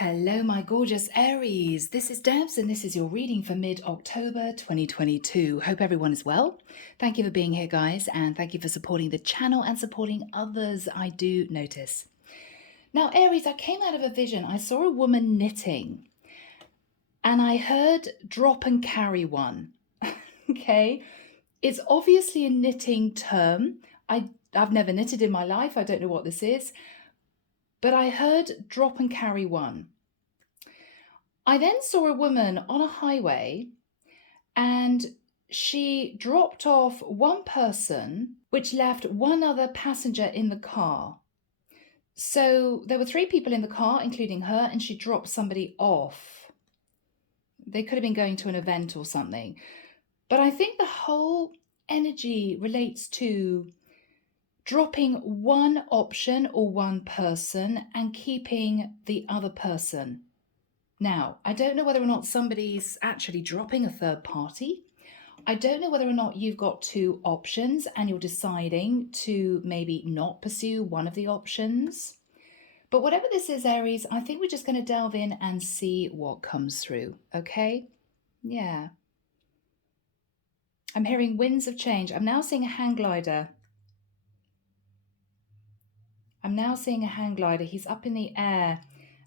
Hello, my gorgeous Aries. This is Debs, and this is your reading for mid-October 2022. Hope everyone is well. Thank you for being here, guys, and thank you for supporting the channel and supporting others. I do notice. Now, Aries, I came out of a vision. I saw a woman knitting, and I heard drop and carry one. Okay, it's obviously a knitting term. I've never knitted in my life. I don't know what this is. But I heard drop and carry one. I then saw a woman on a highway and she dropped off one person, which left one other passenger in the car. So there were 3 people in the car, including her, and she dropped somebody off. They could have been going to an event or something. But I think the whole energy relates to dropping one option or one person and keeping the other person. Now, I don't know whether or not somebody's actually dropping a third party. I don't know whether or not you've got 2 options and you're deciding to maybe not pursue one of the options. But whatever this is, Aries, I think we're just going to delve in and see what comes through, okay? Yeah. I'm hearing winds of change. I'm now seeing a hang glider. He's up in the air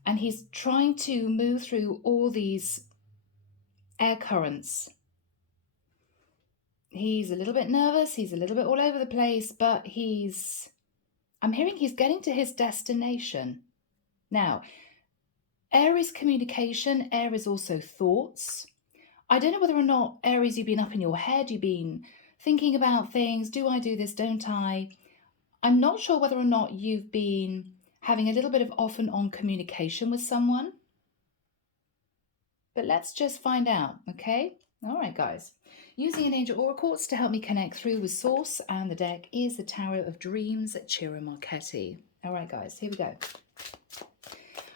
and he's trying to move through all these air currents. He's a little bit nervous. He's a little bit all over the place, but I'm hearing he's getting to his destination. Now, air is communication. Air is also thoughts. I don't know whether or not, Aries, you've been up in your head. You've been thinking about things. Do I do this? Don't I? I'm not sure whether or not you've been having a little bit of off and on communication with someone. But let's just find out, okay? All right, guys. Using an angel oracles to help me connect through with source, and the deck is the Tarot of Dreams, Ciro Marchetti. All right, guys, here we go.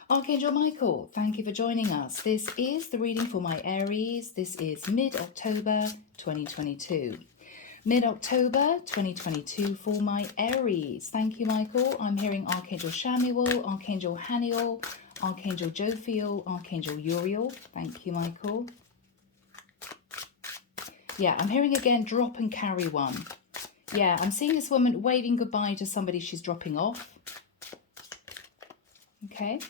Archangel Michael, thank you for joining us. This is the reading for my Aries. This is mid-October 2022. Mid-October 2022 for my Aries. Thank you, Michael. I'm hearing Archangel Shamuel, Archangel Haniel, Archangel Jophiel, Archangel Uriel. Thank you, Michael. Yeah, I'm hearing again drop and carry one. Yeah, I'm seeing this woman waving goodbye to somebody she's dropping off. Okay.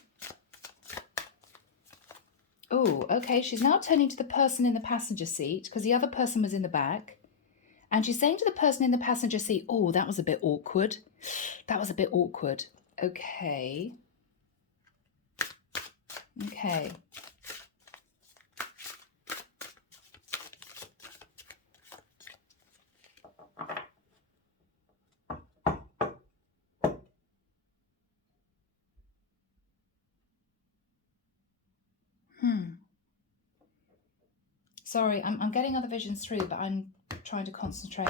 Oh, okay. She's now turning to the person in the passenger seat because the other person was in the back. And she's saying to the person in the passenger seat, oh, that was a bit awkward. That was a bit awkward. Okay. Okay. Sorry, I'm getting other visions through, but I'm trying to concentrate.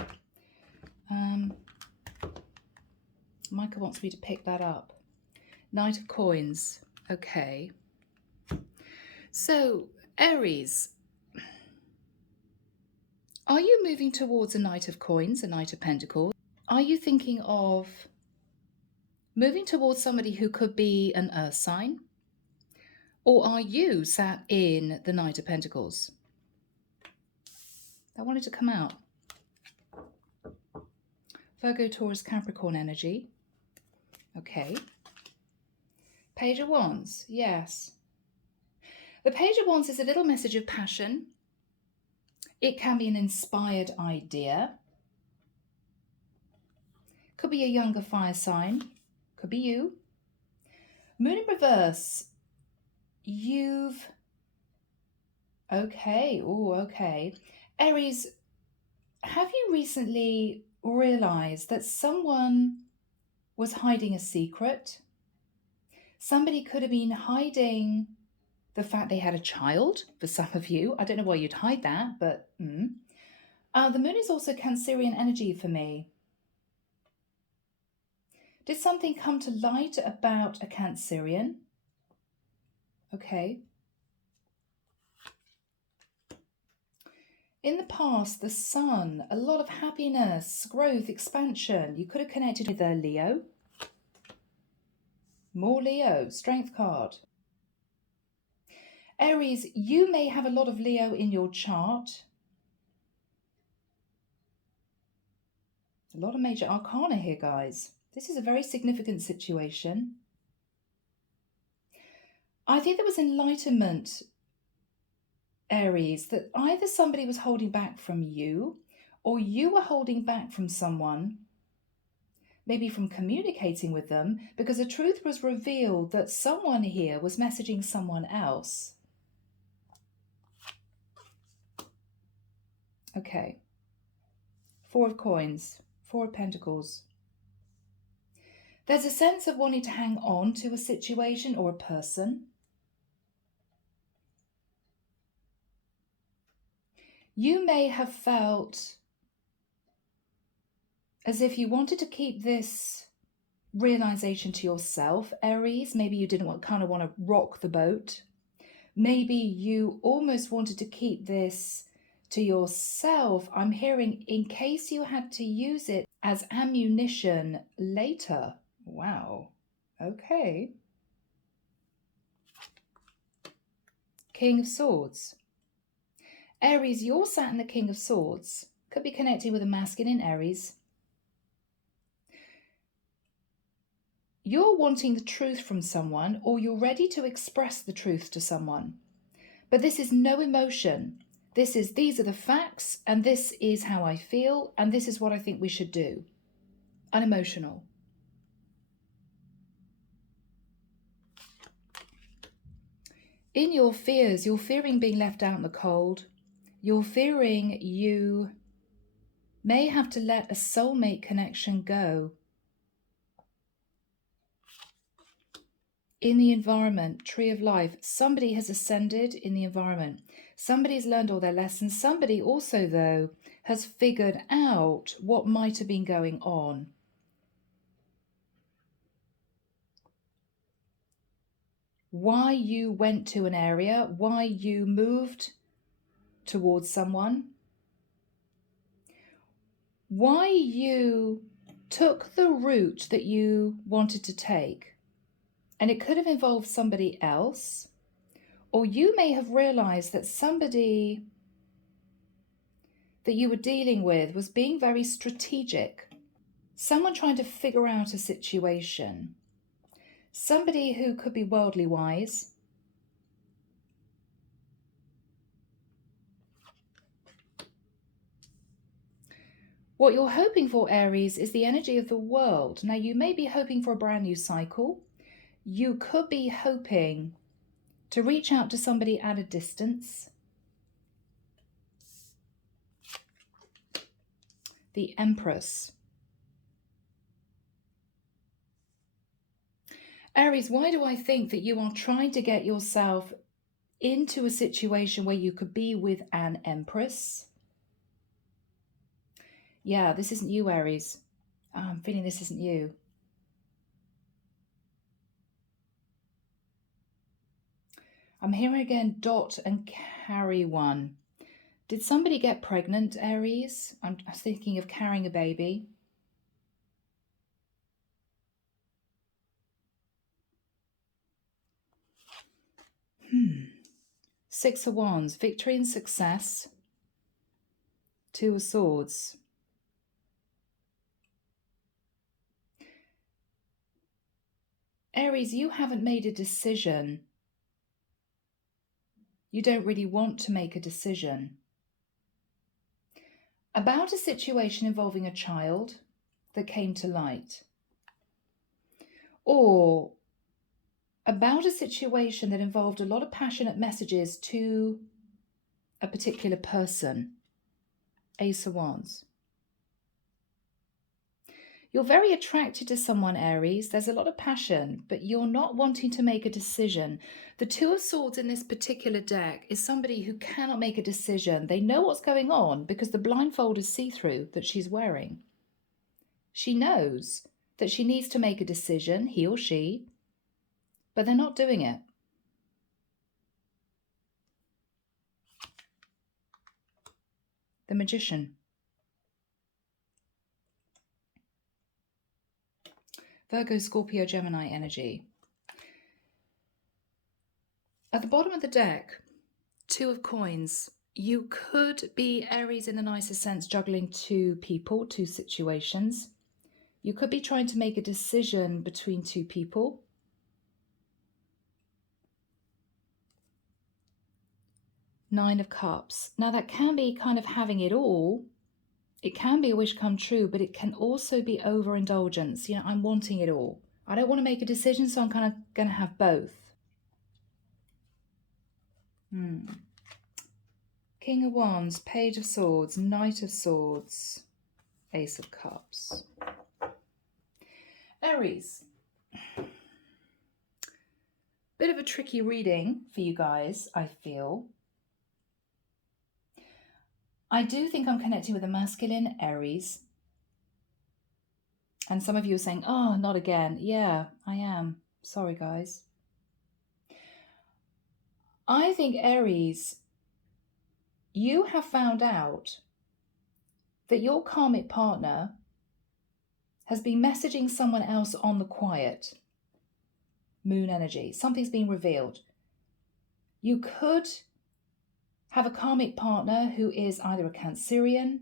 Michael wants me to pick that up. Knight of Coins. Okay. So, Aries, are you moving towards a Knight of Coins, a Knight of Pentacles? Are you thinking of moving towards somebody who could be an earth sign? Or are you sat in the Knight of Pentacles? I wanted to come out. Virgo, Taurus, Capricorn energy. Okay. Page of Wands. Yes. The Page of Wands is a little message of passion. It can be an inspired idea. Could be a younger fire sign. Could be you. Moon in reverse. Okay. Oh, okay. Aries, have you recently realized that someone was hiding a secret? Somebody could have been hiding the fact they had a child for some of you. I don't know why you'd hide that, but the moon is also Cancerian energy for me. Did something come to light about a Cancerian? Okay. In the past, the sun, a lot of happiness, growth, expansion. You could have connected with a Leo. More Leo, strength card. Aries, you may have a lot of Leo in your chart. A lot of major arcana here, guys. This is a very significant situation. I think there was enlightenment, Aries, that either somebody was holding back from you or you were holding back from someone, maybe from communicating with them, because the truth was revealed that someone here was messaging someone else. Okay. Four of Coins, Four of Pentacles. There's a sense of wanting to hang on to a situation or a person. You may have felt as if you wanted to keep this realization to yourself, Aries. Maybe you didn't kind of want to rock the boat. Maybe you almost wanted to keep this to yourself. I'm hearing in case you had to use it as ammunition later. Wow. Okay. King of Swords. Aries, you're sat in the King of Swords. Could be connecting with a masculine Aries. You're wanting the truth from someone, or you're ready to express the truth to someone. But this is no emotion. These are the facts, and this is how I feel, and this is what I think we should do. Unemotional. In your fears, you're fearing being left out in the cold. You're fearing you may have to let a soulmate connection go. In the environment, Tree of Life, somebody has ascended in the environment. Somebody's learned all their lessons. Somebody also, though, has figured out what might have been going on. Why you went to an area, why you moved towards someone, why you took the route that you wanted to take. And it could have involved somebody else, or you may have realized that somebody that you were dealing with was being very strategic. Someone trying to figure out a situation. Somebody who could be worldly wise. What you're hoping for, Aries, is the energy of the world. Now, you may be hoping for a brand new cycle. You could be hoping to reach out to somebody at a distance. The Empress. Aries, why do I think that you are trying to get yourself into a situation where you could be with an Empress? Yeah, this isn't you, Aries. I'm feeling this isn't you. I'm hearing again dot and carry one. Did somebody get pregnant, Aries? I'm thinking of carrying a baby. Six of Wands, victory and success. Two of Swords. Aries, you haven't made a decision. You don't really want to make a decision about a situation involving a child that came to light, or about a situation that involved a lot of passionate messages to a particular person. Ace of Wands. You're very attracted to someone, Aries. There's a lot of passion, but you're not wanting to make a decision. The Two of Swords in this particular deck is somebody who cannot make a decision. They know what's going on because the blindfold is see-through that she's wearing. She knows that she needs to make a decision, he or she, but they're not doing it. The Magician. Virgo, Scorpio, Gemini energy. At the bottom of the deck, Two of Coins. You could be Aries in the nicest sense, juggling two people, two situations. You could be trying to make a decision between two people. Nine of Cups. Now that can be kind of having it all. It can be a wish come true, but it can also be overindulgence. You know, I'm wanting it all. I don't want to make a decision, so I'm kind of going to have both. King of Wands, Page of Swords, Knight of Swords, Ace of Cups. Aries. Bit of a tricky reading for you guys, I feel. I do think I'm connecting with a masculine Aries. And some of you are saying, oh, not again. Yeah, I am. Sorry, guys. I think Aries, you have found out that your karmic partner has been messaging someone else on the quiet. Moon energy. Something's been revealed. You could have a karmic partner who is either a Cancerian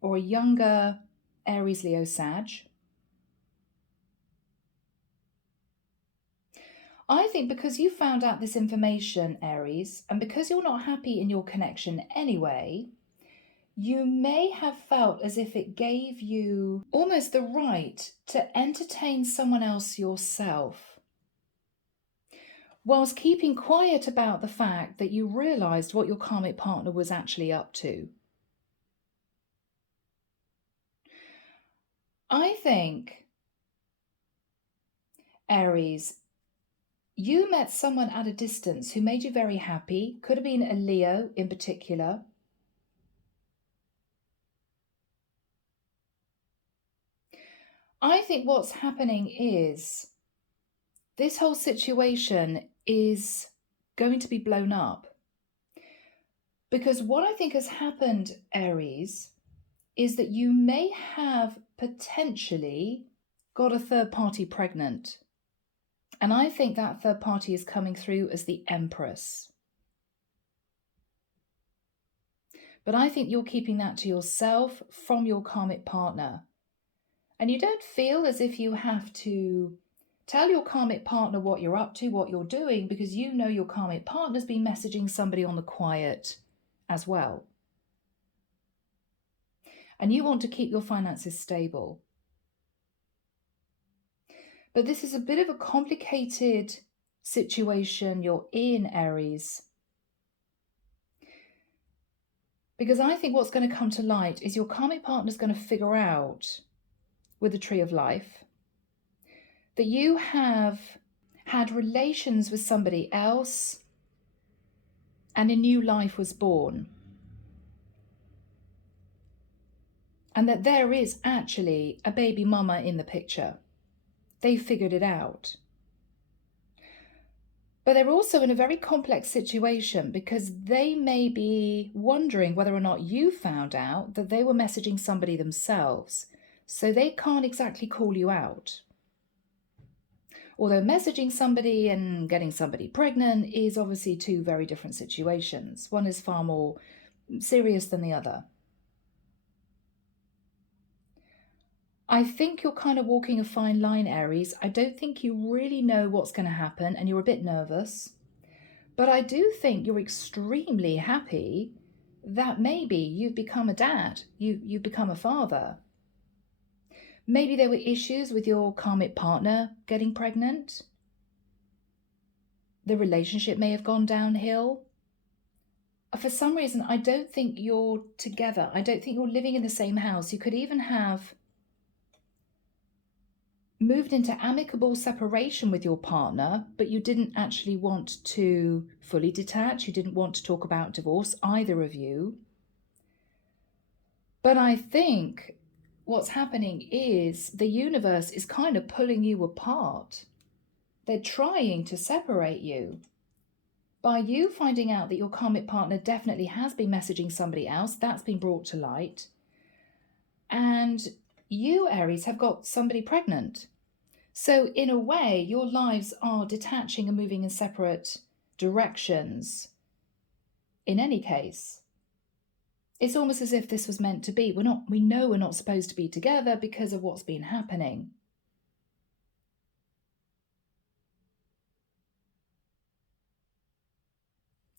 or a younger Aries, Leo, Sag. I think because you found out this information, Aries, and because you're not happy in your connection anyway, you may have felt as if it gave you almost the right to entertain someone else yourself, whilst keeping quiet about the fact that you realised what your karmic partner was actually up to. I think, Aries, you met someone at a distance who made you very happy. Could have been a Leo in particular. I think what's happening is this whole situation is going to be blown up. Because what I think has happened, Aries, is that you may have potentially got a third party pregnant. And I think that third party is coming through as the Empress. But I think you're keeping that to yourself from your karmic partner. And you don't feel as if you have to tell your karmic partner what you're up to, what you're doing, because you know your karmic partner's been messaging somebody on the quiet as well. And you want to keep your finances stable. But this is a bit of a complicated situation you're in, Aries. Because I think what's going to come to light is your karmic partner's going to figure out with the Tree of Life that you have had relations with somebody else and a new life was born. And that there is actually a baby mama in the picture. They figured it out. But they're also in a very complex situation because they may be wondering whether or not you found out that they were messaging somebody themselves. So they can't exactly call you out. Although messaging somebody and getting somebody pregnant is obviously two very different situations. One is far more serious than the other. I think you're kind of walking a fine line, Aries. I don't think you really know what's going to happen and you're a bit nervous. But I do think you're extremely happy that maybe you've become a dad, you've become a father. Maybe there were issues with your karmic partner getting pregnant. The relationship may have gone downhill. For some reason, I don't think you're together. I don't think you're living in the same house. You could even have moved into amicable separation with your partner, but you didn't actually want to fully detach. You didn't want to talk about divorce, either of you. But I think what's happening is the universe is kind of pulling you apart. They're trying to separate you. By you finding out that your karmic partner definitely has been messaging somebody else, that's been brought to light. And you, Aries, have got somebody pregnant. So in a way, your lives are detaching and moving in separate directions. In any case, it's almost as if this was meant to be. We know we're not supposed to be together because of what's been happening.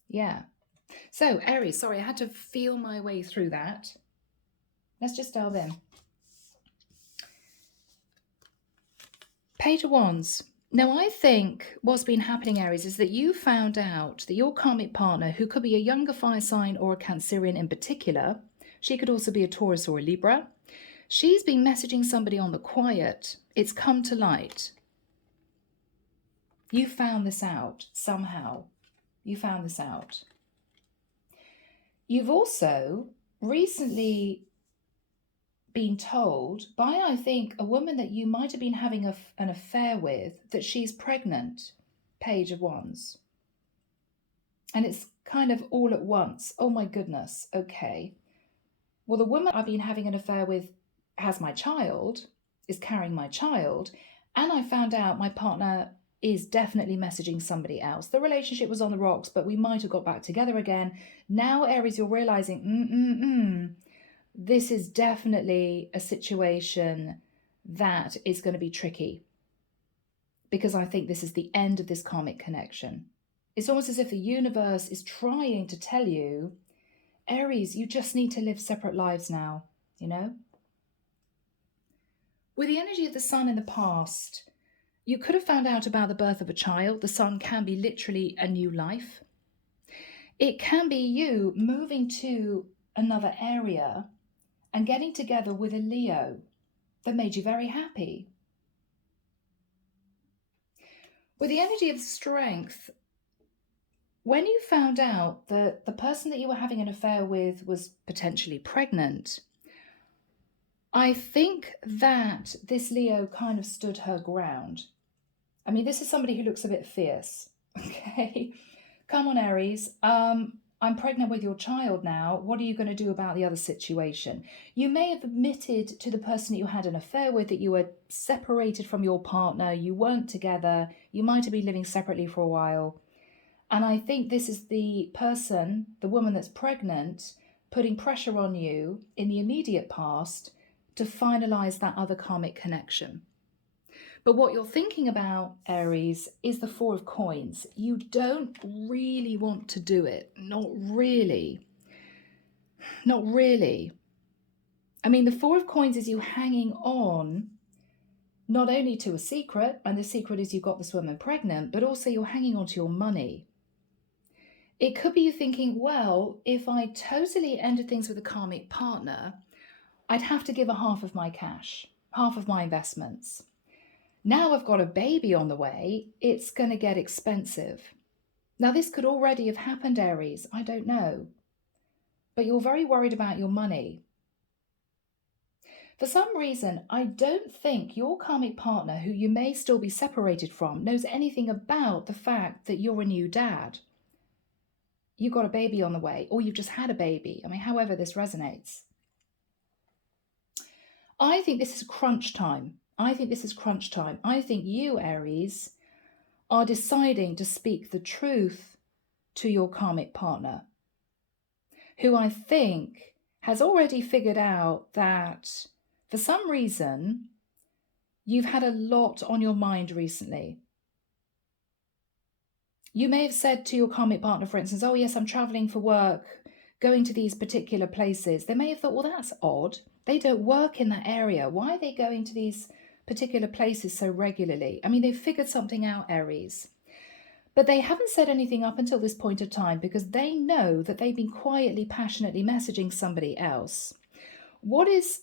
Yeah. So, Aries, sorry, I had to feel my way through that. Let's just delve in. Page of Wands. Now, I think what's been happening, Aries, is that you found out that your karmic partner, who could be a younger fire sign or a Cancerian in particular, she could also be a Taurus or a Libra, she's been messaging somebody on the quiet. It's come to light. You found this out somehow. You found this out. You've also recently been told by, I think, a woman that you might have been having an affair with that she's pregnant. Page of Wands. And it's kind of all at once. Oh my goodness. Okay. Well, the woman I've been having an affair with has my child, is carrying my child, and I found out my partner is definitely messaging somebody else. The relationship was on the rocks, but we might have got back together again. Now, Aries, you're realizing, this is definitely a situation that is going to be tricky, because I think this is the end of this karmic connection. It's almost as if the universe is trying to tell you, Aries, you just need to live separate lives now, you know? With the energy of the sun in the past, you could have found out about the birth of a child. The sun can be literally a new life. It can be you moving to another area and getting together with a Leo that made you very happy. With the energy of strength, when you found out that the person that you were having an affair with was potentially pregnant, I think that this Leo kind of stood her ground. I mean, this is somebody who looks a bit fierce, okay? Come on, Aries. I'm pregnant with your child now. What are you going to do about the other situation? You may have admitted to the person that you had an affair with that you were separated from your partner. You weren't together. You might have been living separately for a while. And I think this is the person, the woman that's pregnant, putting pressure on you in the immediate past to finalize that other karmic connection. But what you're thinking about, Aries, is the Four of Coins. You don't really want to do it. Not really. Not really. I mean, the Four of Coins is you hanging on not only to a secret, and the secret is you've got this woman pregnant, but also you're hanging on to your money. It could be you thinking, well, if I totally ended things with a karmic partner, I'd have to give a half of my cash, half of my investments. Now I've got a baby on the way, it's going to get expensive. Now, this could already have happened, Aries, I don't know. But you're very worried about your money. For some reason, I don't think your karmic partner, who you may still be separated from, knows anything about the fact that you're a new dad. You've got a baby on the way, or you've just had a baby. I mean, however this resonates. I think this is crunch time. I think you, Aries, are deciding to speak the truth to your karmic partner, who I think has already figured out that for some reason you've had a lot on your mind recently. You may have said to your karmic partner, for instance, oh yes, I'm traveling for work, going to these particular places. They may have thought, well, that's odd. They don't work in that area. Why are they going to these particular places so regularly? I mean, they've figured something out, Aries. But they haven't said anything up until this point of time because they know that they've been quietly, passionately messaging somebody else. What is,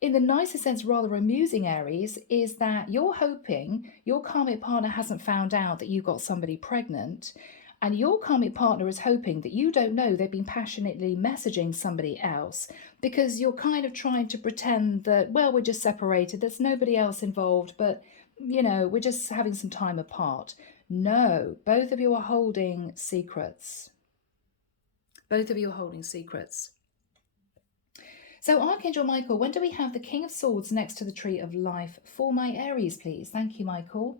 in the nicest sense, rather amusing, Aries, is that you're hoping your karmic partner hasn't found out that you got somebody pregnant, and your karmic partner is hoping that you don't know they've been passionately messaging somebody else, because you're kind of trying to pretend that, well, we're just separated, there's nobody else involved, but, you know, we're just having some time apart. No, both of you are holding secrets. Both of you are holding secrets. So, Archangel Michael, when do we have the King of Swords next to the Tree of Life for my Aries, please? Thank you, Michael.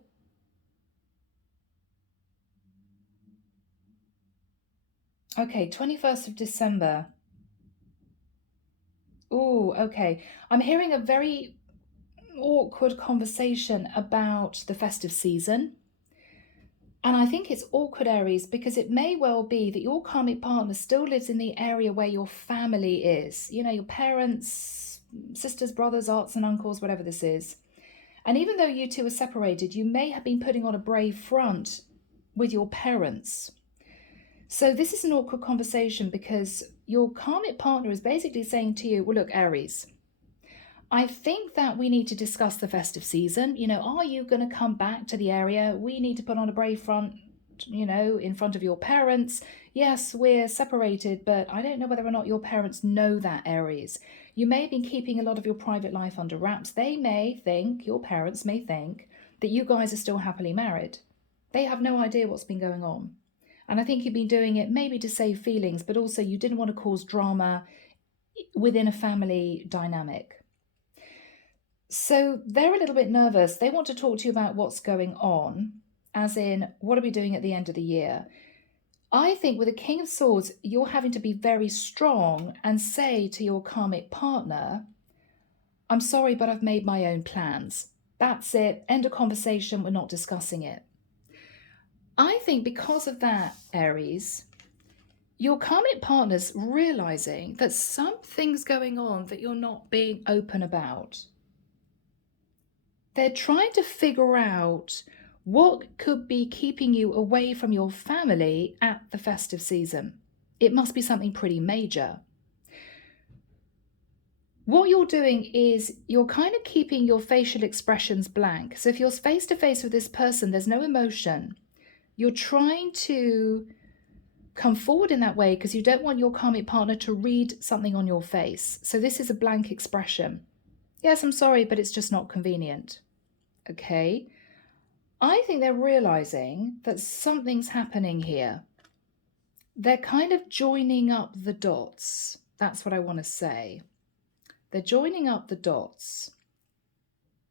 Okay, 21st of December. Oh, okay. I'm hearing a very awkward conversation about the festive season. And I think it's awkward, Aries, because it may well be that your karmic partner still lives in the area where your family is. You know, your parents, sisters, brothers, aunts, and uncles, whatever this is. And even though you two are separated, you may have been putting on a brave front with your parents. So this is an awkward conversation because your karmic partner is basically saying to you, well, look, Aries, I think that we need to discuss the festive season. You know, are you going to come back to the area? We need to put on a brave front, you know, in front of your parents. Yes, we're separated, but I don't know whether or not your parents know that, Aries. You may have been keeping a lot of your private life under wraps. They may think, your parents may think, that you guys are still happily married. They have no idea what's been going on. And I think you've been doing it maybe to save feelings, but also you didn't want to cause drama within a family dynamic. So they're a little bit nervous. They want to talk to you about what's going on, as in, what are we doing at the end of the year? I think with the King of Swords, you're having to be very strong and say to your karmic partner, I'm sorry, but I've made my own plans. That's it. End of conversation. We're not discussing it. I think because of that, Aries, your karmic partner's realizing that something's going on that you're not being open about. They're trying to figure out what could be keeping you away from your family at the festive season. It must be something pretty major. What you're doing is you're kind of keeping your facial expressions blank. So if you're face to face with this person, there's no emotion. You're trying to come forward in that way because you don't want your karmic partner to read something on your face. So this is a blank expression. Yes, I'm sorry, but it's just not convenient. Okay. I think they're realizing that something's happening here. They're kind of joining up the dots. That's what I want to say. They're joining up the dots.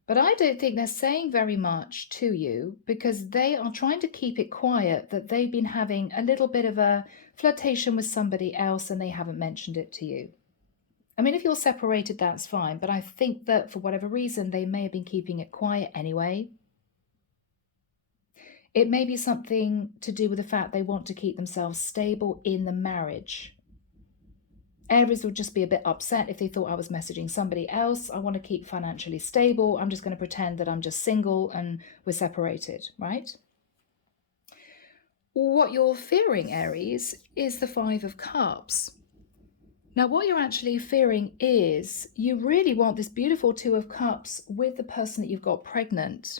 But I don't think they're saying very much to you because they are trying to keep it quiet that they've been having a little bit of a flirtation with somebody else and they haven't mentioned it to you. I mean, if you're separated, that's fine. But I think that for whatever reason, they may have been keeping it quiet anyway. It may be something to do with the fact they want to keep themselves stable in the marriage. Aries would just be a bit upset if they thought I was messaging somebody else. I want to keep financially stable. I'm just going to pretend that I'm just single and we're separated, right? What you're fearing, Aries, is the Five of Cups. Now, what you're actually fearing is you really want this beautiful Two of Cups with the person that you've got pregnant.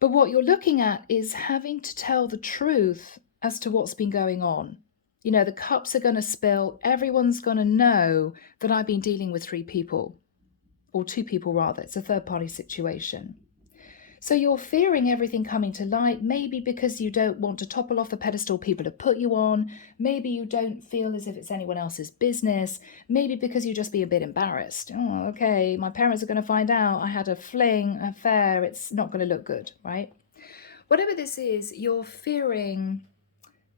But what you're looking at is having to tell the truth as to what's been going on. You know, the cups are going to spill. Everyone's going to know that I've been dealing with three people, or two people rather. It's a third-party situation. So you're fearing everything coming to light, maybe because you don't want to topple off the pedestal people have put you on. Maybe you don't feel as if it's anyone else's business. Maybe because you just be a bit embarrassed. Oh, okay, my parents are going to find out I had a fling, affair. It's not going to look good, right? Whatever this is, you're fearing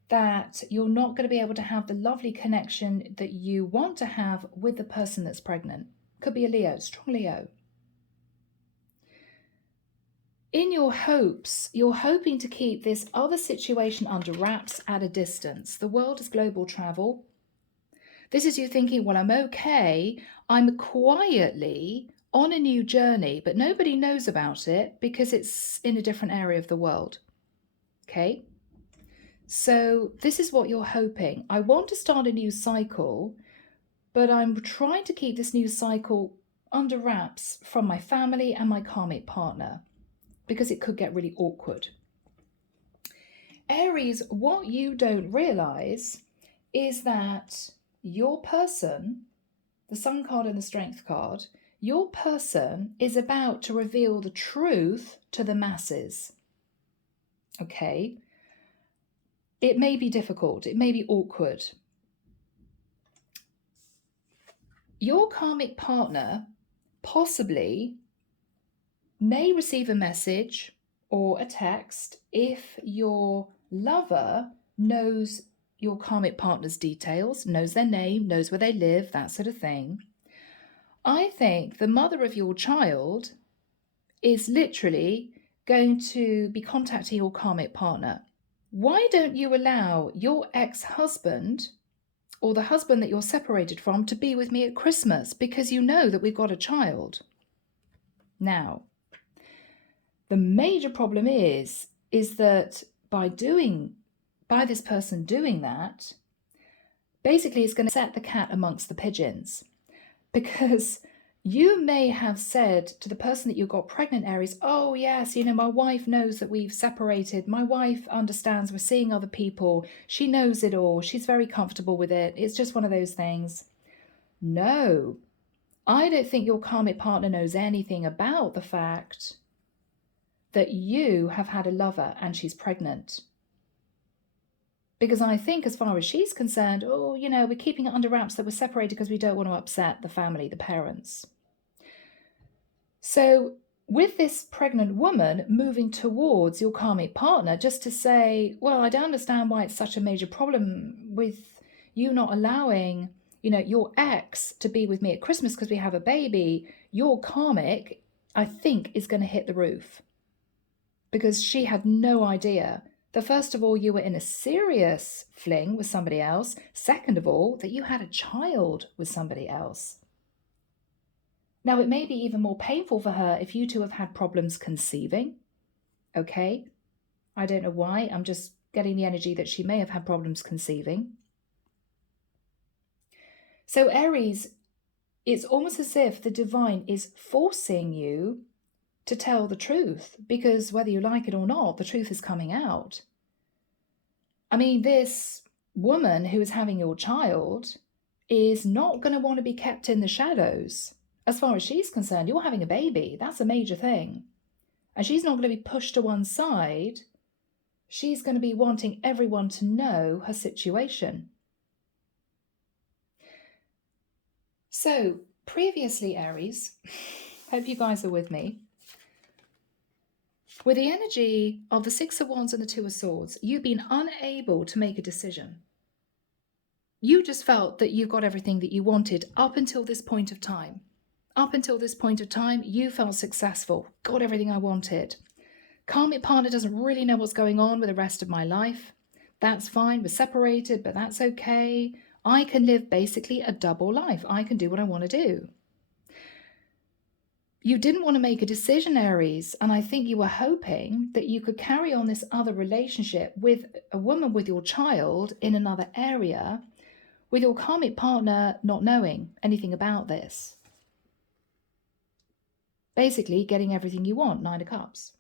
that you're not going to be able to have the lovely connection that you want to have with the person that's pregnant. Could be a Leo, strong Leo. In your hopes, you're hoping to keep this other situation under wraps at a distance. The world is global travel. This is you thinking, well, I'm okay. I'm quietly on a new journey, but nobody knows about it because it's in a different area of the world. Okay? So this is what you're hoping. I want to start a new cycle, but I'm trying to keep this new cycle under wraps from my family and my karmic partner, because it could get really awkward. Aries, what you don't realize is that your person, the Sun card and the Strength card, your person is about to reveal the truth to the masses. Okay? It may be difficult. It may be awkward. Your karmic partner possibly may receive a message or a text if your lover knows your karmic partner's details, knows their name, knows where they live, that sort of thing. I think the mother of your child is literally going to be contacting your karmic partner. Why don't you allow your ex-husband or the husband that you're separated from to be with me at Christmas, because you know that we've got a child? Now, the major problem is that by this person doing that, basically it's going to set the cat amongst the pigeons, because you may have said to the person that you got pregnant, Aries, oh yes, my wife knows that we've separated. My wife understands we're seeing other people. She knows it all. She's very comfortable with it. It's just one of those things. No, I don't think your karmic partner knows anything about the fact that you have had a lover and she's pregnant. Because I think as far as she's concerned, we're keeping it under wraps that we're separated because we don't want to upset the family, the parents. So with this pregnant woman moving towards your karmic partner just to say, well, I don't understand why it's such a major problem with you not allowing, your ex to be with me at Christmas because we have a baby, your karmic, I think, is going to hit the roof. Because she had no idea that, first of all, you were in a serious fling with somebody else. Second of all, that you had a child with somebody else. Now, it may be even more painful for her if you two have had problems conceiving. Okay? I don't know why. I'm just getting the energy that she may have had problems conceiving. So, Aries, it's almost as if the divine is forcing you to tell the truth, because whether you like it or not, the truth is coming out. I mean, this woman who is having your child is not going to want to be kept in the shadows. As far as she's concerned, you're having a baby. That's a major thing. And she's not going to be pushed to one side. She's going to be wanting everyone to know her situation. So, previously, Aries, hope you guys are with me. With the energy of the Six of Wands and the Two of Swords, you've been unable to make a decision. You just felt that you've got everything that you wanted up until this point of time. Up until this point of time, you felt successful, got everything I wanted. Karmic partner doesn't really know what's going on with the rest of my life. That's fine, we're separated, but that's okay. I can live basically a double life. I can do what I want to do. You didn't want to make a decision, Aries, and I think you were hoping that you could carry on this other relationship with a woman with your child in another area, with your karmic partner not knowing anything about this. Basically, getting everything you want, 9 of Cups.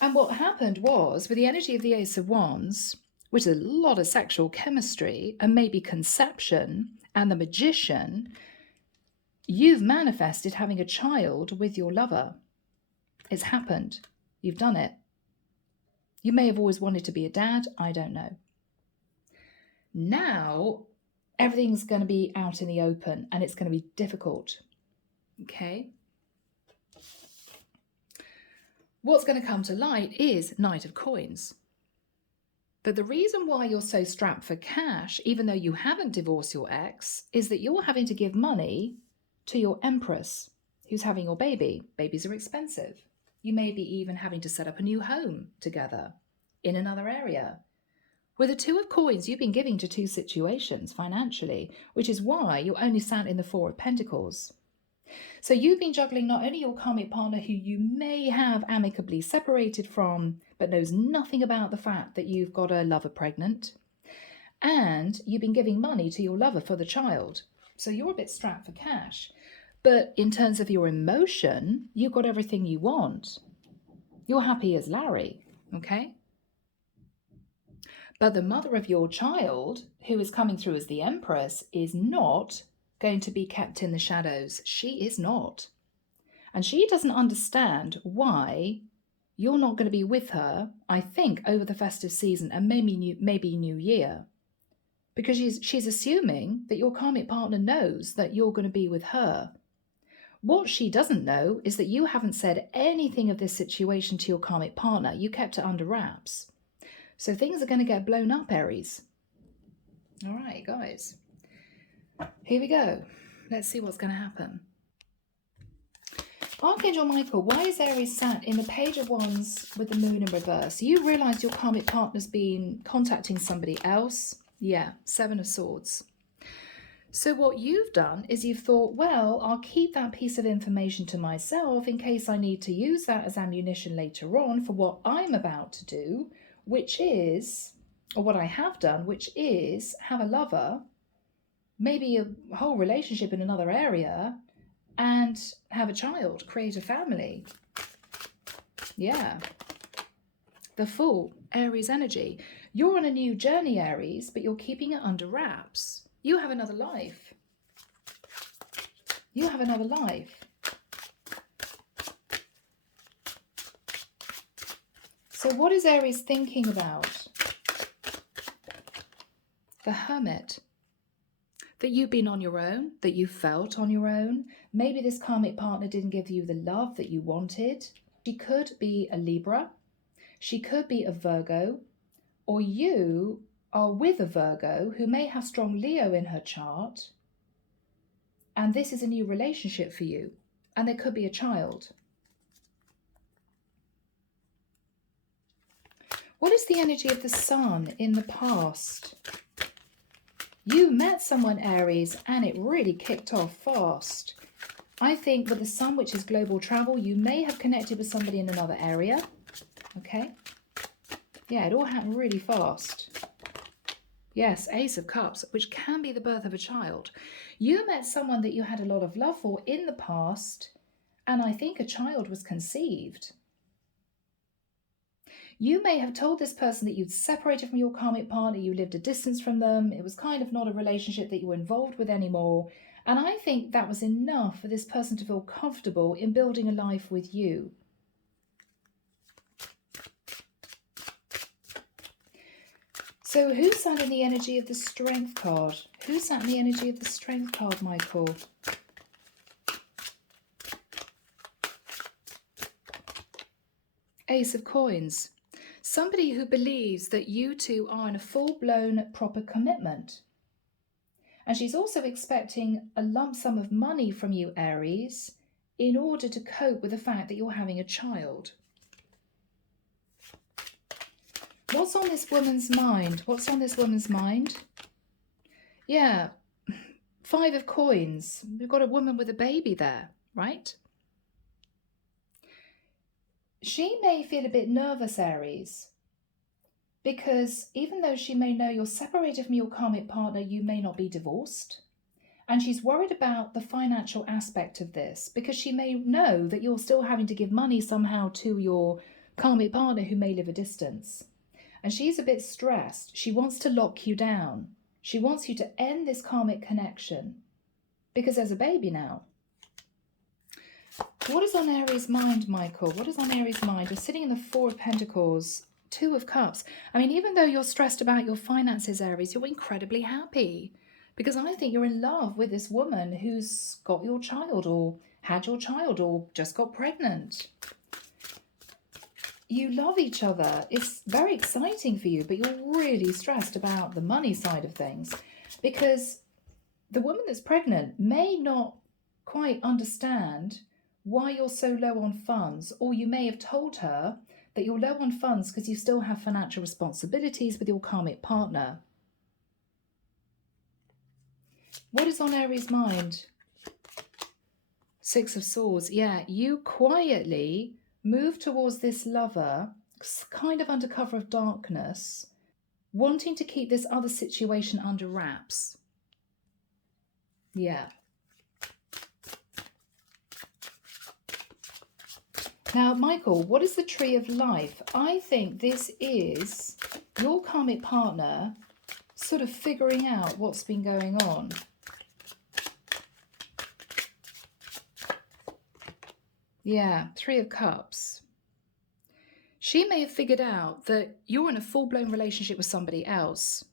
And what happened was, with the energy of the Ace of Wands, which is a lot of sexual chemistry and maybe conception, and the Magician, you've manifested having a child with your lover. It's happened. You've done it. You may have always wanted to be a dad. I don't know. Now, everything's going to be out in the open and it's going to be difficult. Okay? What's going to come to light is Knight of Coins. But the reason why you're so strapped for cash, even though you haven't divorced your ex, is that you're having to give money to your Empress who's having your baby. Babies are expensive. You may be even having to set up a new home together in another area. With the Two of Coins, you've been giving to two situations financially, which is why you're only sat in the Four of Pentacles. So you've been juggling not only your karmic partner who you may have amicably separated from, but knows nothing about the fact that you've got a lover pregnant, and you've been giving money to your lover for the child. So you're a bit strapped for cash. But in terms of your emotion, you've got everything you want. You're happy as Larry, okay? But the mother of your child, who is coming through as the Empress, is not going to be kept in the shadows. She is not. And she doesn't understand why you're not going to be with her, I think, over the festive season and maybe New Year. Because she's assuming that your karmic partner knows that you're going to be with her. What she doesn't know is that you haven't said anything of this situation to your karmic partner. You kept it under wraps. So things are going to get blown up, Aries. All right, guys. Here we go. Let's see what's going to happen. Archangel Michael, why is Aries sat in the Page of Wands with the Moon in reverse? You realise your karmic partner's been contacting somebody else. Yeah, Seven of Swords. So what you've done is you've thought, well, I'll keep that piece of information to myself in case I need to use that as ammunition later on for what I'm about to do, which is, or what I have done, which is have a lover, maybe a whole relationship in another area, and have a child, create a family. Yeah. The Fool, Aries energy. You're on a new journey, Aries, but you're keeping it under wraps. You have another life. You have another life. So what is Aries thinking about? The Hermit. That you've been on your own, that you felt on your own. Maybe this karmic partner didn't give you the love that you wanted. She could be a Libra. She could be a Virgo. Or you are with a Virgo who may have strong Leo in her chart. And this is a new relationship for you. And there could be a child. What is the energy of the Sun in the past? You met someone, Aries, and it really kicked off fast. I think with the Sun, which is global travel, you may have connected with somebody in another area. Okay? Yeah, it all happened really fast. Yes, Ace of Cups, which can be the birth of a child. You met someone that you had a lot of love for in the past, and I think a child was conceived. You may have told this person that you'd separated from your karmic partner, you lived a distance from them, it was kind of not a relationship that you were involved with anymore, and I think that was enough for this person to feel comfortable in building a life with you. So who sat in the energy of the Strength card? Who sat in the energy of the Strength card, Michael? Ace of Coins. Somebody who believes that you two are in a full-blown proper commitment. And she's also expecting a lump sum of money from you, Aries, in order to cope with the fact that you're having a child. What's on this woman's mind? What's on this woman's mind? Yeah, 5 of Coins. We've got a woman with a baby there, right? She may feel a bit nervous, Aries, because even though she may know you're separated from your karmic partner, you may not be divorced. And she's worried about the financial aspect of this because she may know that you're still having to give money somehow to your karmic partner who may live a distance. And she's a bit stressed. She wants to lock you down. She wants you to end this karmic connection because there's a baby now. What is on Aries' mind, Michael? What is on Aries' mind? You're sitting in the 4 of Pentacles, 2 of Cups. I mean, even though you're stressed about your finances, Aries, you're incredibly happy because I think you're in love with this woman who's got your child or had your child or just got pregnant. You love each other. It's very exciting for you, but you're really stressed about the money side of things because the woman that's pregnant may not quite understand why you're so low on funds, or you may have told her that you're low on funds because you still have financial responsibilities with your karmic partner. What is on Aries' mind? 6 of Swords. Yeah, you quietly move towards this lover, kind of under cover of darkness, wanting to keep this other situation under wraps. Yeah. Now, Michael, what is the Tree of Life? I think this is your karmic partner sort of figuring out what's been going on. Yeah, 3 of Cups. She may have figured out that you're in a full-blown relationship with somebody else.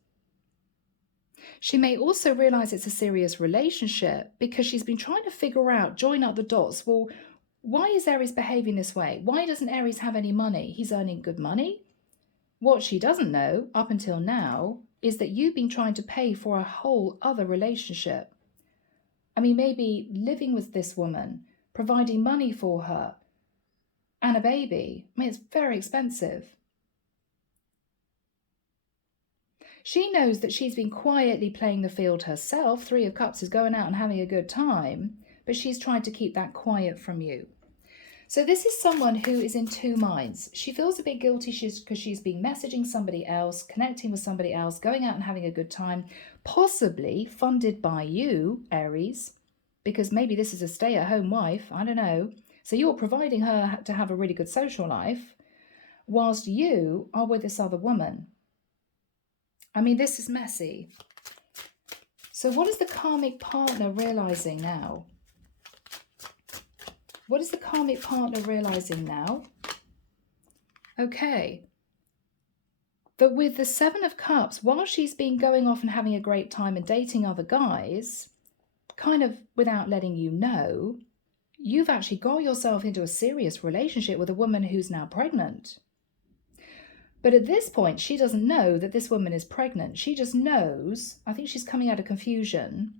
She may also realize it's a serious relationship because she's been trying to figure out, join up the dots. Well, why is Aries behaving this way? Why doesn't Aries have any money? He's earning good money. What she doesn't know up until now is that you've been trying to pay for a whole other relationship. I mean, maybe living with this woman, providing money for her, and a baby. I mean, it's very expensive. She knows that she's been quietly playing the field herself. Three of Cups is going out and having a good time, but she's tried to keep that quiet from you. So this is someone who is in two minds. She feels a bit guilty because she's been messaging somebody else, connecting with somebody else, going out and having a good time, possibly funded by you, Aries, because maybe this is a stay-at-home wife, I don't know. So you're providing her to have a really good social life, whilst you are with this other woman. I mean, this is messy. So what is the karmic partner realizing now? What is the karmic partner realizing now? Okay. But with the Seven of Cups, while she's been going off and having a great time and dating other guys, kind of without letting you know, you've actually got yourself into a serious relationship with a woman who's now pregnant. But at this point, she doesn't know that this woman is pregnant. She just knows, I think she's coming out of confusion.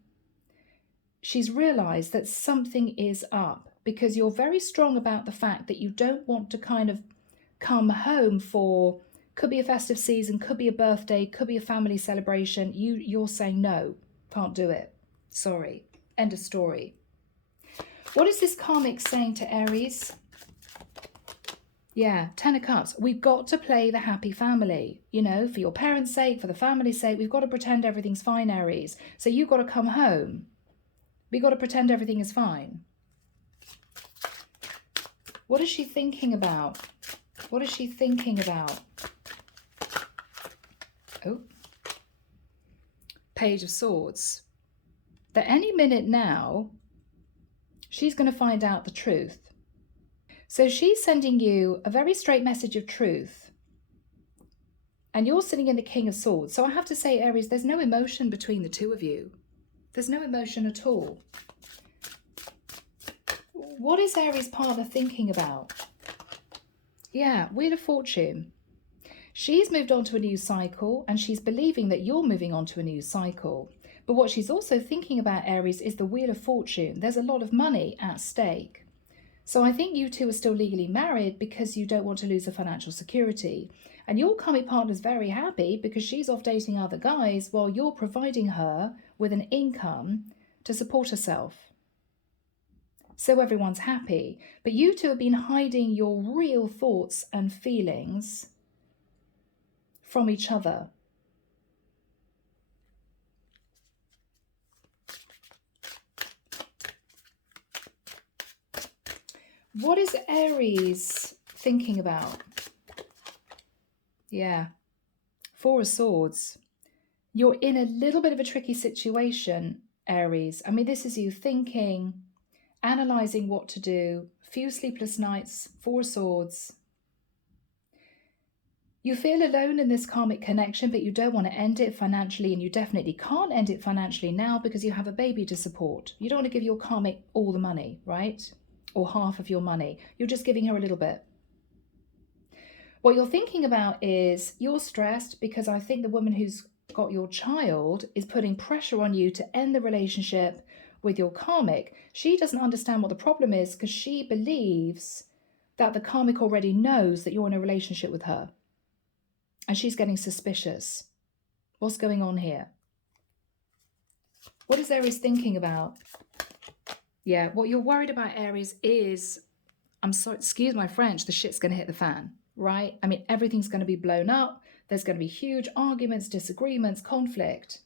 She's realized that something is up because you're very strong about the fact that you don't want to kind of come home for, could be a festive season, could be a birthday, could be a family celebration. You're saying no, can't do it. Sorry. End of story. What is this karmic saying to Aries? Yeah, 10 of Cups. We've got to play the happy family. You know, for your parents' sake, for the family's sake, we've got to pretend everything's fine, Aries. So you've got to come home. We've got to pretend everything is fine. What is she thinking about? What is she thinking about? Oh. Page of Swords. That any minute now, she's going to find out the truth. So she's sending you a very straight message of truth. And you're sitting in the King of Swords. So I have to say, Aries, there's no emotion between the two of you. There's no emotion at all. What is Aries' partner thinking about? Yeah, Wheel of Fortune. She's moved on to a new cycle and she's believing that you're moving on to a new cycle. But what she's also thinking about, Aries, is the Wheel of Fortune. There's a lot of money at stake. So I think you two are still legally married because you don't want to lose the financial security. And your karmic partner's very happy because she's off dating other guys while you're providing her with an income to support herself. So everyone's happy. But you two have been hiding your real thoughts and feelings from each other. What is Aries thinking about? Yeah, Four of Swords. You're in a little bit of a tricky situation, Aries. I mean, this is you thinking, analysing what to do, few sleepless nights, Four of Swords. You feel alone in this karmic connection, but you don't want to end it financially, and you definitely can't end it financially now because you have a baby to support. You don't want to give your karmic all the money, right? Or half of your money. You're just giving her a little bit. What you're thinking about is you're stressed because I think the woman who's got your child is putting pressure on you to end the relationship with your karmic. She doesn't understand what the problem is because she believes that the karmic already knows that you're in a relationship with her. And she's getting suspicious. What's going on here? What is Aries thinking about? Yeah, what you're worried about, Aries, is, I'm sorry, excuse my French, the shit's going to hit the fan, right? I mean, everything's going to be blown up. There's going to be huge arguments, disagreements, conflict.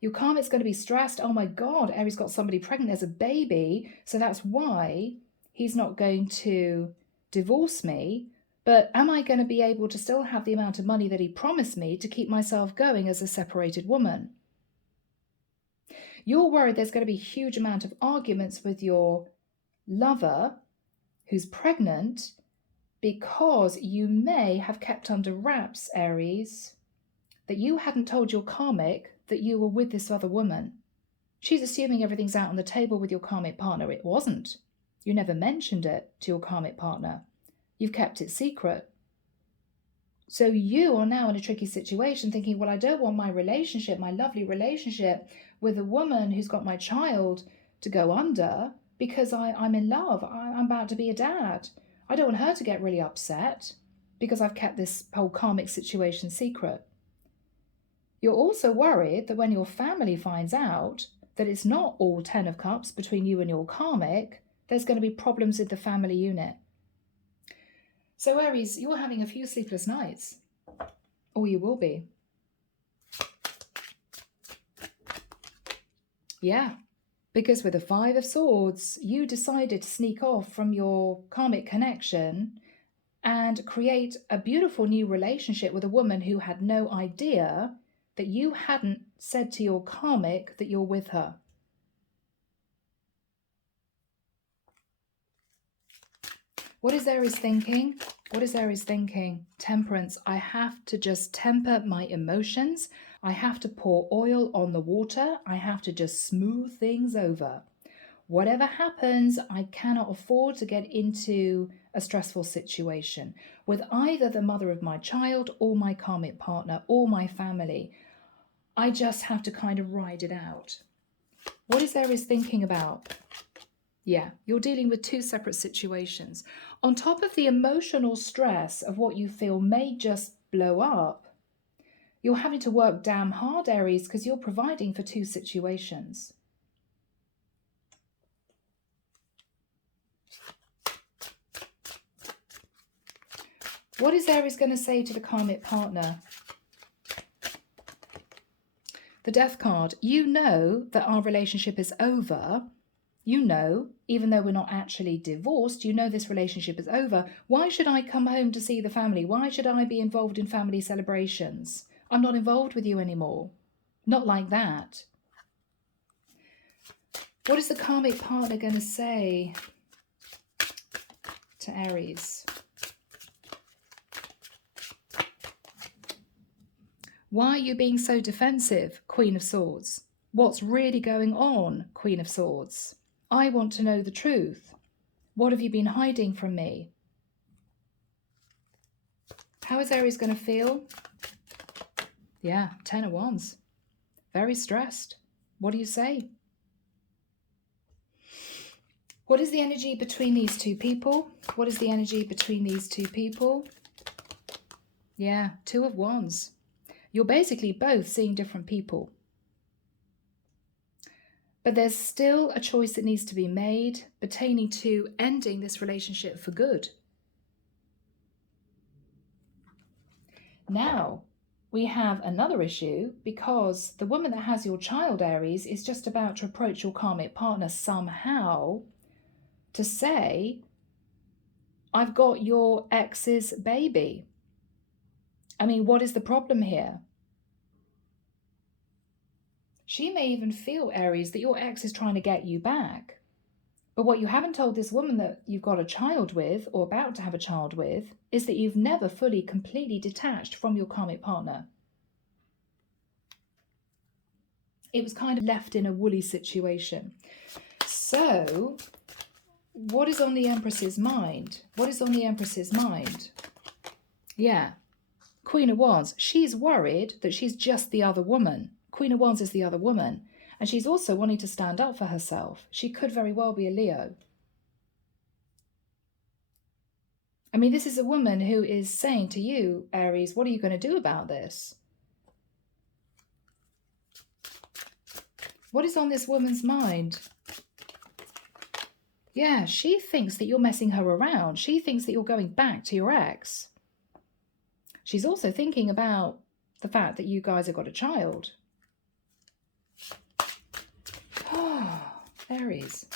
Your karmic's going to be stressed. Oh my God, Aries got somebody pregnant. There's a baby. So that's why he's not going to divorce me. But am I going to be able to still have the amount of money that he promised me to keep myself going as a separated woman? You're worried there's going to be a huge amount of arguments with your lover who's pregnant because you may have kept under wraps, Aries, that you hadn't told your karmic that you were with this other woman. She's assuming everything's out on the table with your karmic partner. It wasn't. You never mentioned it to your karmic partner. You've kept it secret. So you are now in a tricky situation thinking, well, I don't want my relationship, my lovely relationship with a woman who's got my child to go under because I'm in love. I'm about to be a dad. I don't want her to get really upset because I've kept this whole karmic situation secret. You're also worried that when your family finds out that it's not all 10 of cups between you and your karmic, there's going to be problems with the family unit. So Aries, you're having a few sleepless nights, or you will be. Yeah, because with the 5 of Swords, you decided to sneak off from your karmic connection and create a beautiful new relationship with a woman who had no idea that you hadn't said to your karmic that you're with her. What is Aries thinking? What is Aries thinking? Temperance. I have to just temper my emotions. I have to pour oil on the water. I have to just smooth things over. Whatever happens, I cannot afford to get into a stressful situation with either the mother of my child or my karmic partner or my family. I just have to kind of ride it out. What is Aries thinking about? Yeah, you're dealing with 2 separate situations. On top of the emotional stress of what you feel may just blow up, you're having to work damn hard, Aries, because you're providing for 2 situations. What is Aries going to say to the karmic partner? The Death card. You know that our relationship is over. You know, even though we're not actually divorced, you know this relationship is over. Why should I come home to see the family? Why should I be involved in family celebrations? I'm not involved with you anymore. Not like that. What is the karmic partner going to say to Aries? Why are you being so defensive, Queen of Swords? What's really going on, Queen of Swords? I want to know the truth. What have you been hiding from me? How is Aries going to feel? Yeah, 10 of Wands. Very stressed. What do you say? What is the energy between these 2 people? What is the energy between these 2 people? Yeah, 2 of Wands. You're basically both seeing different people. But there's still a choice that needs to be made pertaining to ending this relationship for good. Now, we have another issue because the woman that has your child, Aries, is just about to approach your karmic partner somehow to say, I've got your ex's baby. I mean, what is the problem here? She may even feel, Aries, that your ex is trying to get you back. But what you haven't told this woman that you've got a child with or about to have a child with is that you've never fully, completely detached from your karmic partner. It was kind of left in a woolly situation. So, what is on the Empress's mind? What is on the Empress's mind? Yeah, Queen of Wands. She's worried that she's just the other woman. Queen of Wands is the other woman. And she's also wanting to stand up for herself. She could very well be a Leo. I mean, this is a woman who is saying to you, Aries, what are you going to do about this? What is on this woman's mind? Yeah, she thinks that you're messing her around. She thinks that you're going back to your ex. She's also thinking about the fact that you guys have got a child. Oh, Aries.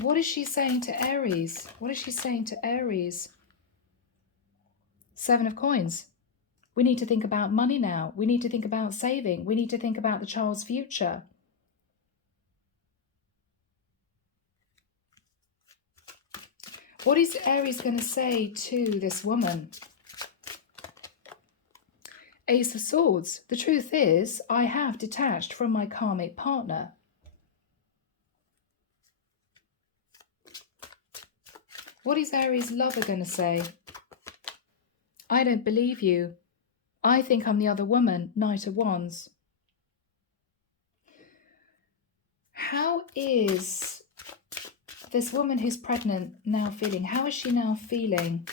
What is she saying to Aries? What is she saying to Aries? 7 of Coins. We need to think about money now. We need to think about saving. We need to think about the child's future. What is Aries going to say to this woman? Ace of Swords. The truth is, I have detached from my karmic partner. What is Aries' lover going to say? I don't believe you. I think I'm the other woman. Knight of Wands. How is this woman who's pregnant now feeling? How is she now feeling?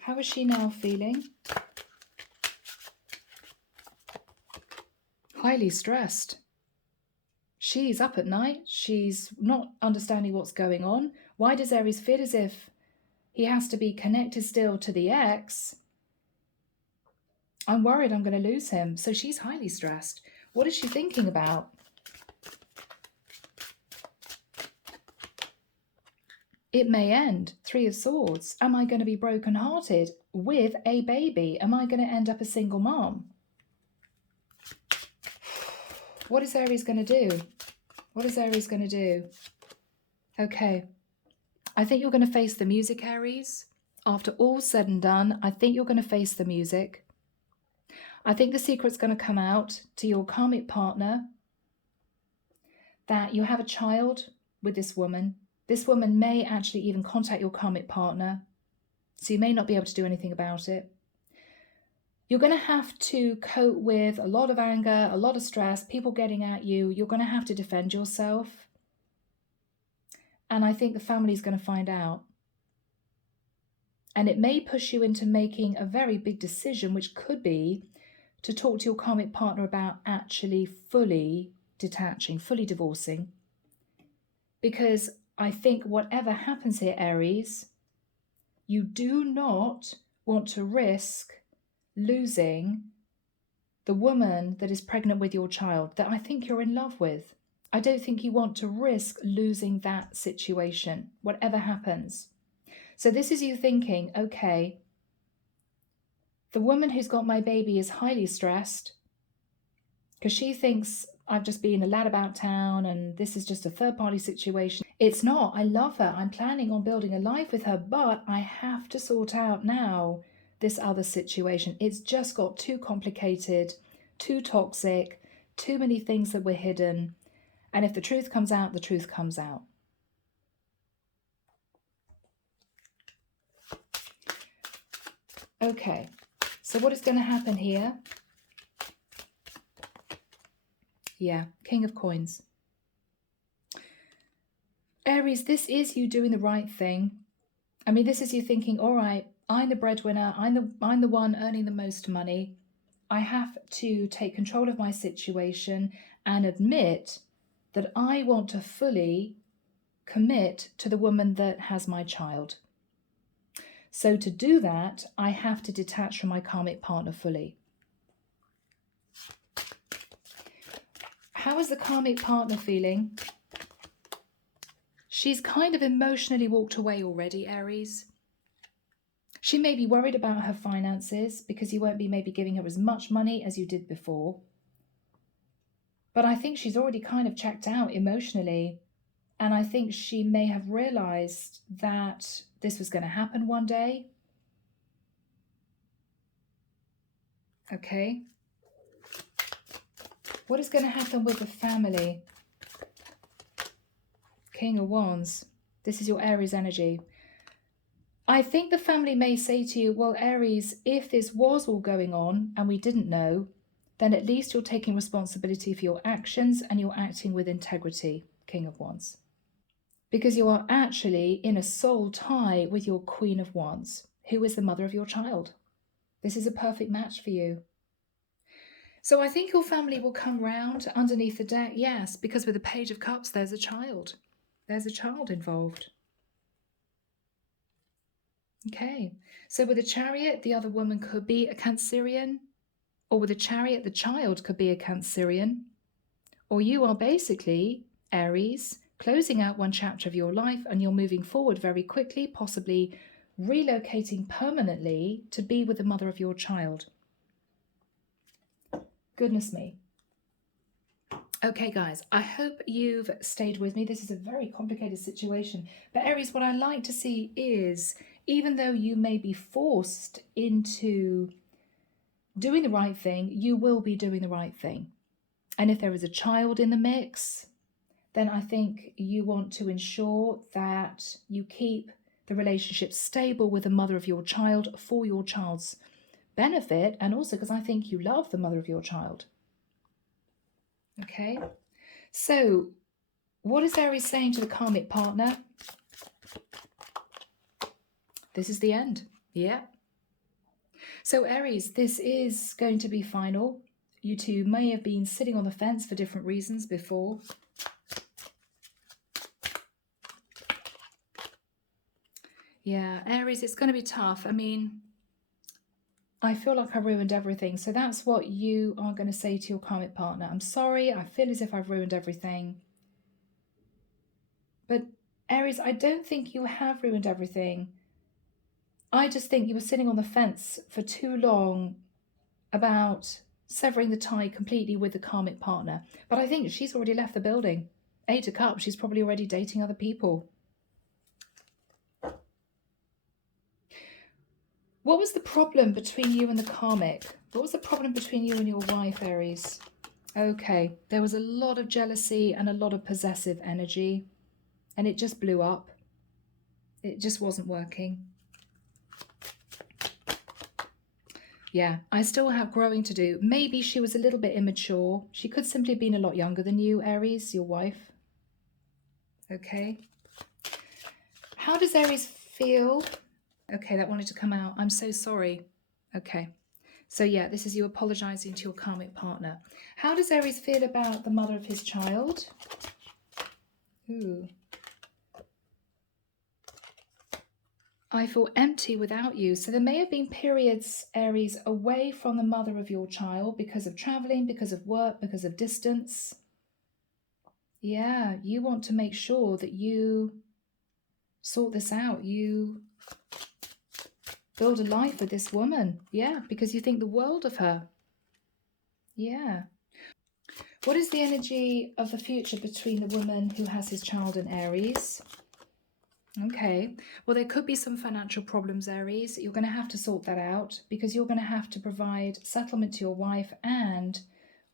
How is she now feeling? Highly stressed. She's up at night. She's not understanding what's going on. Why does Aries feel as if he has to be connected still to the ex? I'm worried I'm going to lose him. So she's highly stressed. What is she thinking about? It may end. 3 of Swords. Am I going to be brokenhearted with a baby? Am I going to end up a single mom? What is Aries going to do? What is Aries going to do? Okay. I think you're going to face the music, Aries. After all said and done, I think you're going to face the music. I think the secret's going to come out to your karmic partner that you have a child with this woman. This woman may actually even contact your karmic partner, so you may not be able to do anything about it. You're going to have to cope with a lot of anger, a lot of stress, people getting at you. You're going to have to defend yourself. And I think the family's going to find out. And it may push you into making a very big decision, which could be to talk to your karmic partner about actually fully detaching, fully divorcing. Because I think whatever happens here, Aries, you do not want to risk losing the woman that is pregnant with your child, that I think you're in love with. I don't think you want to risk losing that situation, whatever happens. So this is you thinking, okay, the woman who's got my baby is highly stressed because she thinks I've just been a lad about town and this is just a third-party situation. It's not. I love her. I'm planning on building a life with her, but I have to sort out now this other situation. It's just got too complicated, too toxic, too many things that were hidden. And if the truth comes out, the truth comes out. Okay, so what is going to happen here? Yeah, King of Coins. Aries, this is you doing the right thing. I mean, this is you thinking, all right, I'm the breadwinner. I'm the one earning the most money. I have to take control of my situation and admit that I want to fully commit to the woman that has my child. So to do that, I have to detach from my karmic partner fully. How is the karmic partner feeling? She's kind of emotionally walked away already, Aries. She may be worried about her finances because you won't be maybe giving her as much money as you did before. But I think she's already kind of checked out emotionally. And I think she may have realized that this was going to happen one day. Okay. What is going to happen with the family? King of Wands. This is your Aries energy. I think the family may say to you, well, Aries, if this was all going on and we didn't know, then at least you're taking responsibility for your actions and you're acting with integrity, King of Wands. Because you are actually in a soul tie with your Queen of Wands, who is the mother of your child. This is a perfect match for you. So I think your family will come round underneath the deck, yes, because with the Page of Cups, there's a child. There's a child involved. Okay, so with a Chariot, the other woman could be a Cancerian, or with a Chariot, the child could be a Cancerian, or you are basically, Aries, closing out one chapter of your life and you're moving forward very quickly, possibly relocating permanently to be with the mother of your child. Goodness me. Okay, guys, I hope you've stayed with me. This is a very complicated situation. But Aries, what I like to see is, even though you may be forced into doing the right thing, you will be doing the right thing. And if there is a child in the mix, then I think you want to ensure that you keep the relationship stable with the mother of your child for your child's benefit, and also because I think you love the mother of your child. Okay, so what is Aries saying to the karmic partner? This is the end. Yeah. So Aries, this is going to be final. You two may have been sitting on the fence for different reasons before. Yeah, Aries, it's going to be tough. I mean, I feel like I ruined everything. So that's what you are going to say to your karmic partner. I'm sorry, I feel as if I've ruined everything. But Aries, I don't think you have ruined everything. I just think you were sitting on the fence for too long about severing the tie completely with the karmic partner. But I think she's already left the building. 8 of Cups, she's probably already dating other people. What was the problem between you and the karmic? What was the problem between you and your wife, Aries? Okay, there was a lot of jealousy and a lot of possessive energy, and it just blew up. It just wasn't working. Yeah, I still have growing to do. Maybe she was a little bit immature. She could simply have been a lot younger than you, Aries, your wife. Okay. How does Aries feel? Okay, that wanted to come out. I'm so sorry. Okay. So yeah, this is you apologizing to your karmic partner. How does Aries feel about the mother of his child? Ooh. I feel empty without you. So there may have been periods, Aries, away from the mother of your child because of traveling, because of work, because of distance. Yeah, you want to make sure that you sort this out. You build a life with this woman. Yeah, because you think the world of her. Yeah. What is the energy of the future between the woman who has his child and Aries? Okay, well, there could be some financial problems, Aries. You're going to have to sort that out because you're going to have to provide settlement to your wife and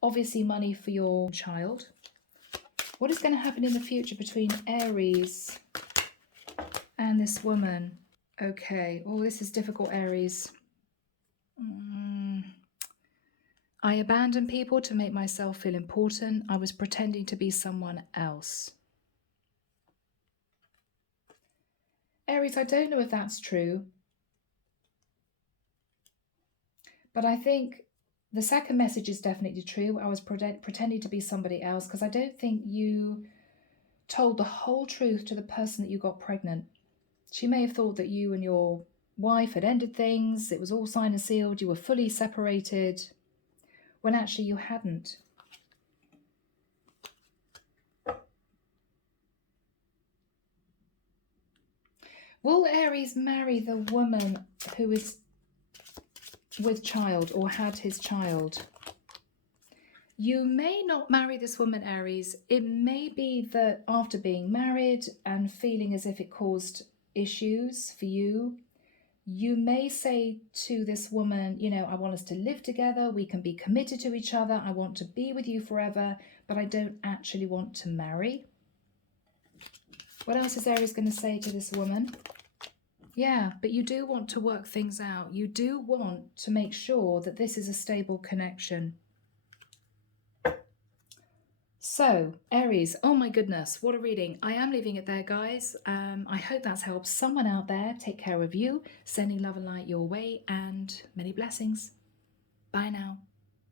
obviously money for your child. What is going to happen in the future between Aries and this woman? Okay, oh, this is difficult, Aries. I abandoned people to make myself feel important. I was pretending to be someone else. Aries, I don't know if that's true, but I think the second message is definitely true. I was pretending to be somebody else because I don't think you told the whole truth to the person that you got pregnant. She may have thought that you and your wife had ended things. It was all signed and sealed. You were fully separated when actually you hadn't. Will Aries marry the woman who is with child or had his child? You may not marry this woman, Aries. It may be that after being married and feeling as if it caused issues for you, you may say to this woman, you know, I want us to live together. We can be committed to each other. I want to be with you forever, but I don't actually want to marry. What else is Aries going to say to this woman? Yeah, but you do want to work things out. You do want to make sure that this is a stable connection. So, Aries, oh my goodness, what a reading. I am leaving it there, guys. I hope that's helped someone out there. Take care of you, sending love and light your way, and many blessings. Bye now.